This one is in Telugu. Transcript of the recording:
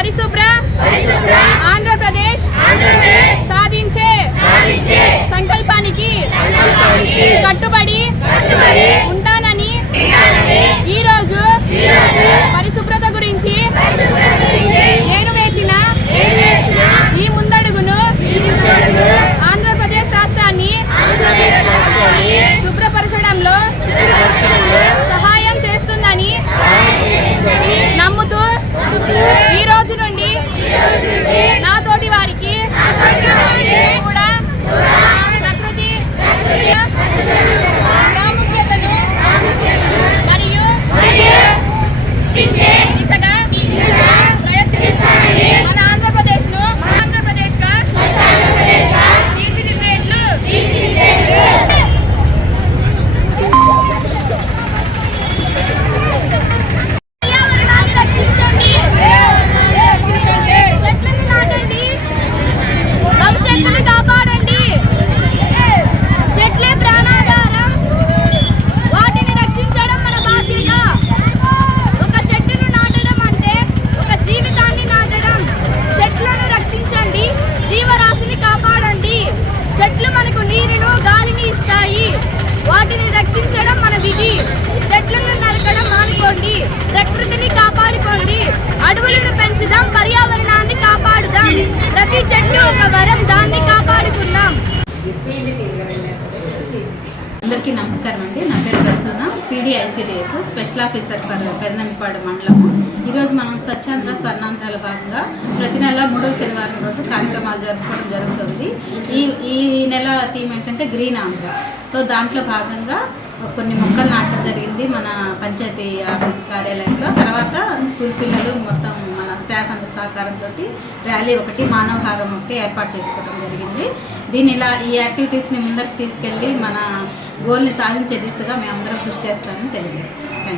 పరిశుభ్ర ఆంధ్రప్రదేశ్ సాధించే సంకల్పానికి కట్టుబడి ప్రకృతిని కాపాడుకోండి. అడవులను పెంచుదాం పర్యావరణాన్ని కాపాడుదాం. ప్రతి చెట్టు ఒక వరం దాన్ని కాపాడుకుందాం. అందరికీ నమస్కారం అండి. నా పేరు Prasanna. PD ICDS special officer for Pedanampadu మండలము. ఈరోజు మనం స్వచ్ఛాంధ్ర స్వర్ణాంధ్రాల భాగంగా ప్రతి నెల మూడవ శనివారం రోజు కార్యక్రమాలు జరుపుకోవడం జరుగుతుంది. ఈ ఈ నెల థీమ్ ఏంటంటే గ్రీన్ ఆంధ్ర. సో దాంట్లో భాగంగా కొన్ని మొక్కలు నాటడం జరిగింది మన పంచాయతీ ఆఫీస్ కార్యాలయంలో. తర్వాత స్కూల్ పిల్లలు మొత్తం మన స్టాఫ్ అంత సహకారంతో ర్యాలీ ఒకటి మానవహారం ఒకటి ఏర్పాటు చేసుకోవడం జరిగింది. దీని ఇలా ఈ యాక్టివిటీస్ని ముందరకు తీసుకెళ్ళి మన గోల్ని సాధించే దిశగా మేమందరం కృషి చేస్తామని తెలియజేస్తాం